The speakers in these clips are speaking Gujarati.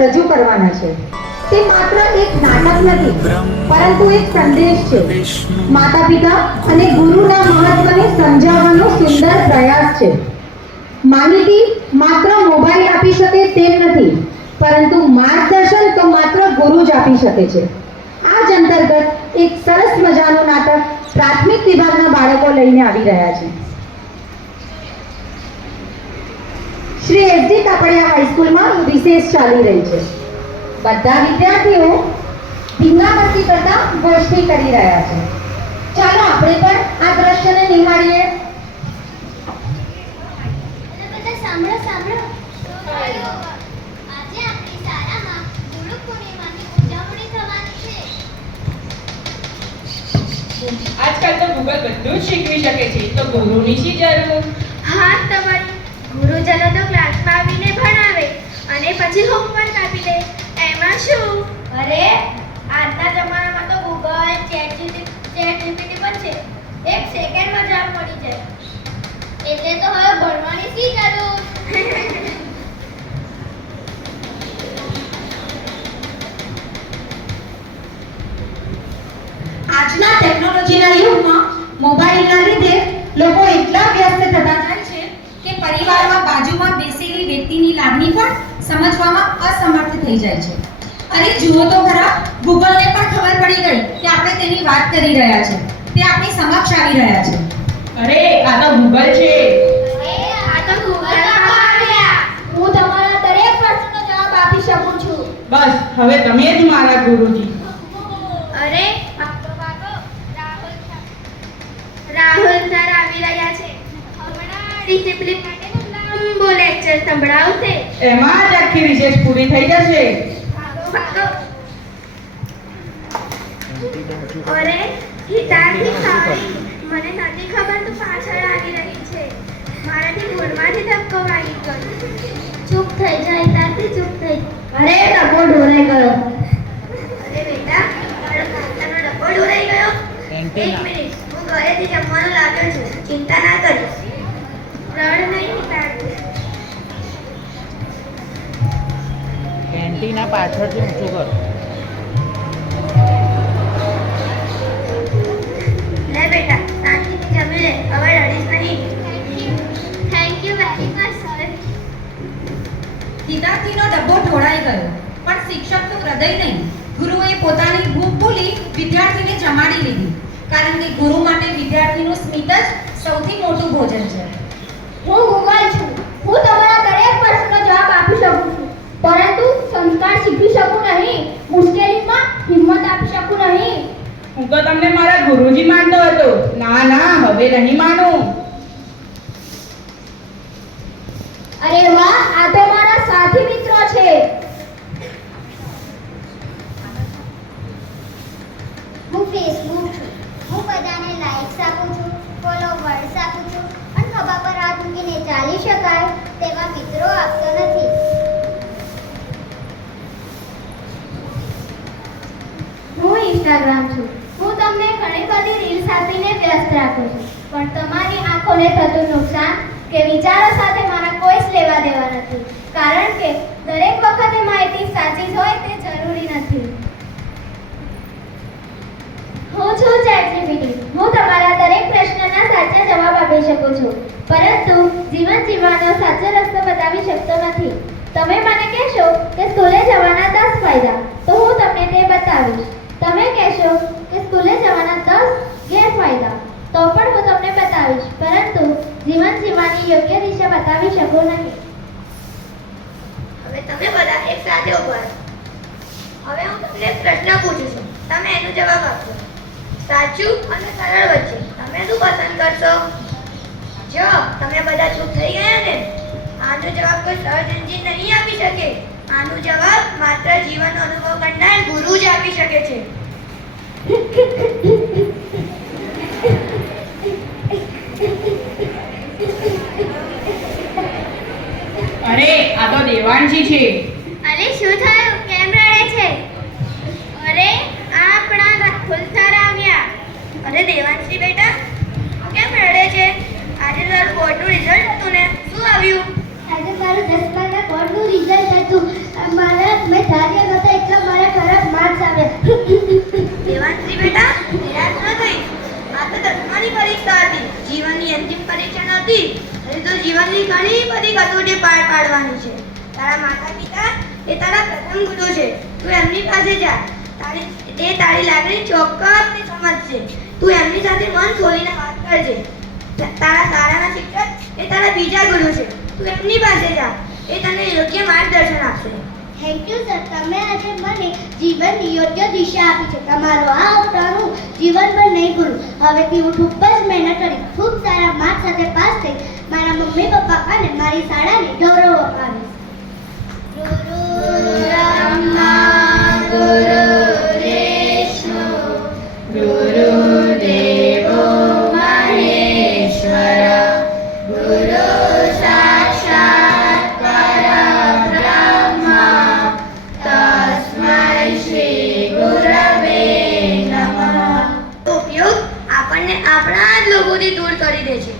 રજૂ કરવાના છે. તે માત્ર એક નાટક નથી, પરંતુ એક સંદેશ છે. માતા પિતા અને ગુરુના મહત્વને સમજાવવાનો સુંદર પ્રયાસ છે. માહિતી માત્ર મોબાઈલ આપી શકે તેમ નથી, પરંતુ માર્ગદર્શન તો માત્ર ગુરુ જ આપી શકે છે. આ જ અંતર્ગત એક સરસ મજાનું નાટક પ્રાથમિક વિભાગના બાળકો લઈને આવી રહ્યા છે. શ્રી એસડી કાપડિયા હાઈસ્કૂલમાં વિશેષ ચાલી રહી છે. બધા વિદ્યાર્થીઓ ધીંગામસ્તી કરતા ગોષ્ઠી કરી રહ્યા છે. ચાલો આપણે પણ આ દ્રશ્યને નિહાળીએ. સાંભળો સાંભળો, આજે આપણી શાળામાં ગુરુ પૂર્ણિમાની ઉજવણી થવાની છે. આજકાલ તો ગૂગલ બધું જ શીખવી શકે છે, તો ગુરુની શી જરૂર? હા, તમારી ગુરુજનો તો ક્લાસમાં આવીને ભણાવે અને પછી હોમવર્ક આપી દે, એમાં શું? અરે આજના જમાનામાં તો ગૂગલ, ચેટ જીપીટી પણ છે. એક સેકન્ડમાં જવાબ મળી જાય. એટલે તો હવે ભણવાની શી જરૂર? આજના ટેકનોલોજીના યુગમાં મોબાઈલના લીધે લોકો એટલા વ્યસ્ત થતા જાય છે કે પરિવારમાં બાજુમાં બેસેલી વ્યક્તિની લાગણી પણ સમજવામાં અસમર્થ થઈ જાય છે. અરે જુઓ તો ખરા, ગૂગલને પણ ખબર પડી ગઈ કે આપણે તેની વાત કરી રહ્યા છે. તે આપણી સમક્ષ આવી રહ્યા છે. અરે આ તો ગૂગલ છે. આ તો ગૂગલ આવ્યા. હું તમારા દરેક પ્રશ્નનો જવાબ આપી શકું છું. બસ હવે તમે જ મારા ગુરુજી. અરે રાહુલ સર આવી રહ્યા છે. હમણાં ડિસિપ્લિન માટેનું લાંબુ લેક્ચર સંભળાવશે. એમાં જ આખી વિશેષ પૂરી થઈ જશે. અરે હિતાર્થી સારી, મને નથી ખબર તું પાછળ આવી રહી છે. મારાથી ભૂલમાંથી ધક્કો વાગી ગયો. ચૂપ થઈ જા હિતાર્થી, ચૂપ થઈ. અરે ડબ્બો ઢોરાઈ ગયો. અરે બેટા, તારો ખાતાનો ડબ્બો ઢોરાઈ ગયો. એક મિનિટ, હું ઘરેથી જમવાનું લાવ્યો છું, ચિંતા ના કરીશ. રડ નહીં હિતાર્થી. કેન્ટીના પાછળથી ઊંચું કર. લે બેટા, શાંતિથી જમી લે, હવે રડીશ નહીં. Thank you very much sir. વિદ્યાર્થીનો ડબ્બો ઢોળાઈ ગયો, પણ શિક્ષકનું હૃદય નહીં. ગુરુએ પોતાની ભૂખ ભૂલી વિદ્યાર્થીને જમાડી લીધી, કારણ કે ગુરુ માટે વિદ્યાર્થીનું સ્મિત જ સૌથી મોટું ભોજન છે. હું ગૂગલ છું. હું તમારા દરેક પ્રશ્નનો જવાબ આપી શકું છું, પરંતુ સંસ્કાર શીખવી શકું નહીં. મુશ્કેલીમાં હિંમત આપી શકું નહીં. હું તો તમને મારા ગુરુજી માનતો હતો. ના ના, હવે નહીં માનું. અરે વાહ, આ તો મારા સાથી મિત્રો છે. હું ફેસબુક છું. હું બધાને લાઈક્સ આપું છું, ફોલોવર્સ આપું છું, અને ખભા પર હાથ મૂકીને ચાલી શકાય તેવા મિત્રો આપતો નથી. હું ઇન્સ્ટાગ્રામ છું. હું તમને ઘણી બધી રીલ્સ આપીને વ્યસ્ત રાખું છું, પણ તમારી આંખોને થતું નુકસાન કે વિચારો સાથે મારા કોઈ જ લેવા દેવા નથી, કારણ કે દરેક વખતે માહિતી સાચી જ હોય તે જરૂરી નથી. હું છું ચેટજીપીટી. હું તમારા દરેક પ્રશ્નના સાચા જવાબ આપી શકું છું, પરંતુ જીવન જીવવાનો સાચો રસ્તો બતાવી શકતો નથી. તમે મને કહેશો કે સ્કૂલે જવાના 10 ફાયદા, તો હું તમને તે બતાવીશ. તમે કહેશો કે સ્કૂલે જવાના 10 ગેરફાયદા, તો પણ હું તમને બતાવીશ, પરંતુ જીવન જીવવાની યોગ્ય દિશા બતાવી શકું નહીં. હવે તમે બધા એક સાથે ઉભા રહો. હવે હું તમને એક પ્રશ્ન પૂછું છું, તમે એનો જવાબ આપો. સાચું અને સરળ વચ્ચે તમે શું પસંદ કરશો? જો તમે બધા ચૂપ થઈ ગયા ને, આનો જવાબ કોઈ સર્ચ એન્જિન નહીં આપી શકે. આનો જવાબ માત્ર જીવનનો અનુભવ કરનાર ગુરુ જ આપી શકે છે. અરે આ તો દેવાંશી છે. અરે શું થયું? કેમ રડે છે? અરે આ આપણા રાહુલ સર આવ્યા. અરે દેવાંશી બેટા, કેમ રડે છે? આજે તારું બોર્ડનું રિઝલ્ટ હતું ને, શું આવ્યું? આજે મારું 10મા બોર્ડનું રિઝલ્ટ હતું. મેં નથી, હજી તો જીવનની ઘણી બધી કસોટી પાર પાડવાની છે. તારા માતા પિતા એ તારા પ્રથમ ગુરુ છે. તું એમની પાસે જા. તારી લાગણી ચોક્કસથી સમજશે. તું એમની સાથે મન ખોલીને વાત કરજે. તારા શાળાના શિક્ષક એ તારા બીજા ગુરુ છે. તું એમની પાસે જા. એ તને યોગ્ય માર્ગદર્શન આપશે. થેન્ક યુ સર, તમે આજે મને જીવનની યોગ્ય દિશા આપી છે. તમારો આ ઉપકાર હું જીવનભર નહીં ભૂલું. હવેથી હું ખૂબ જ મહેનત કરી ખૂબ સારા માર્ક સાથે પાસ થઈ મારા મમ્મી પપ્પા અને મારી શાળાને ગૌરવ અપાવીશ. ગુરુ બ્રહ્મા ગુરુ વિષ્ણુ ગુરુદેવો મહેશ્વર ગુરુ સાક્ષાત પરબ્રહ્મ તસ્મૈ શ્રી ગુરવે નમઃ. ઉપયોગ આપણને આપણા જ લોકોથી દૂર કરી દે છે.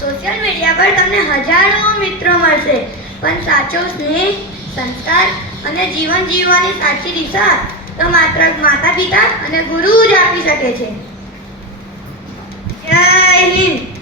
સોશિયલ મીડિયા પર તમને હજારો મિત્રો મળશે, પણ સાચો સ્નેહ, સંસ્કાર અને જીવન જીવવાની સાચી દિશા તો માત્ર માતા પિતા અને ગુરુ જ આપી શકે છે. જય હિન્દ.